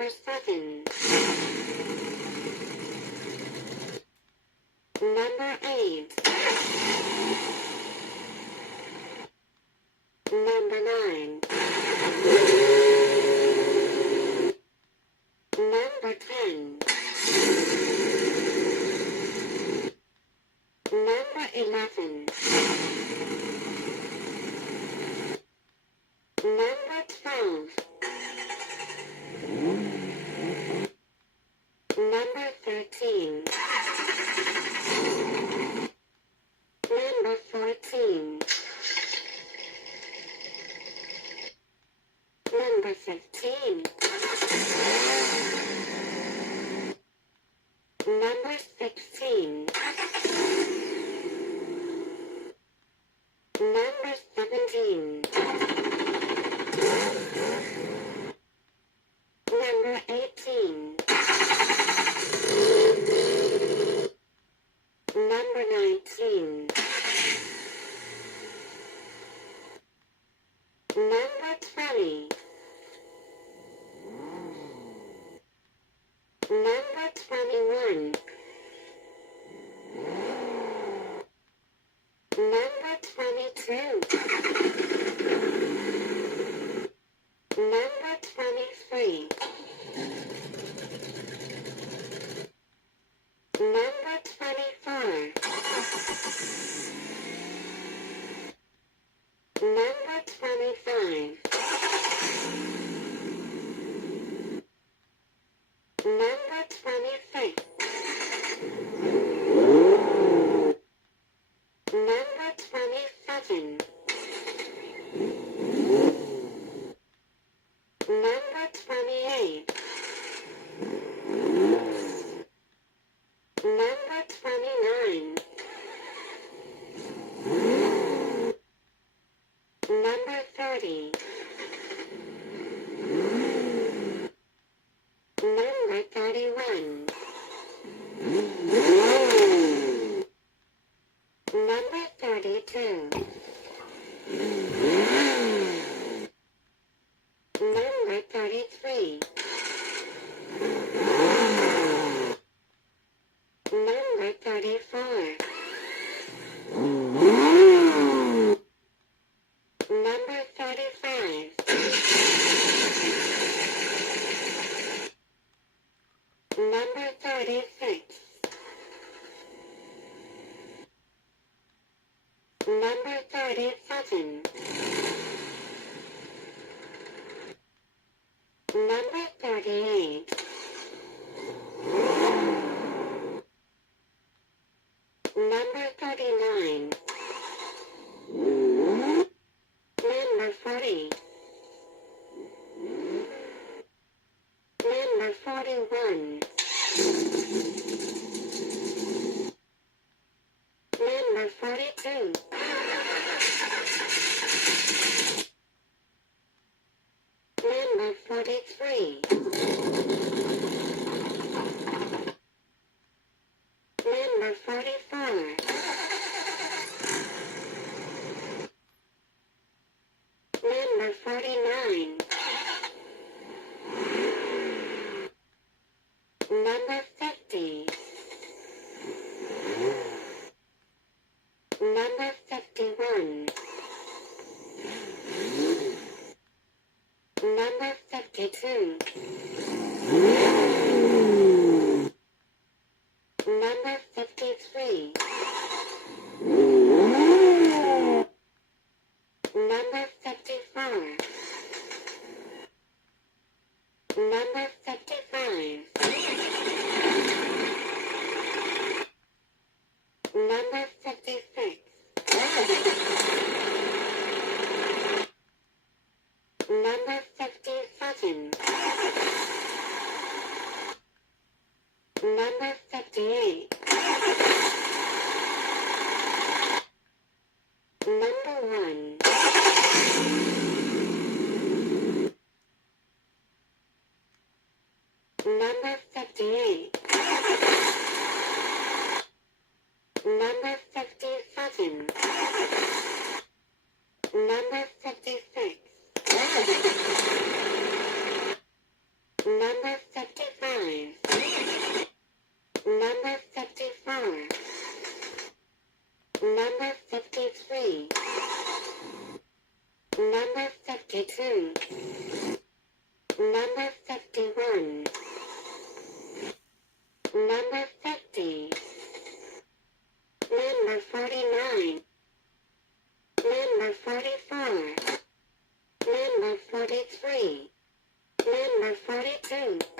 Number 7. Number 8. Number 9. Number 10. Number 11. Number 12. Number 13. Number 14. Number 15. Number 16. Number 17. Number 18. Number 19. Number 20. Number 21. Number 22. Number 23. Number 24. Number 25. Number 26. Number 27. Number 28. Number 29. Number 30. Number 31. Number 32. Number 33. Number 34. Number 35. Number 36. Number 37. Number 38. Number 39. Number 40. Number 41. Number 42. Number 43. Number 44. Number 49. Number 50. Number 51. Number 52. Number 53. Number 54. Number 55. Number 56. Number 57. Number 58. Number 1. Number 58. Number 57. Number 56. Number 42. Number 51. Number 50. Number 49. Number 44. Number 43. Number 42.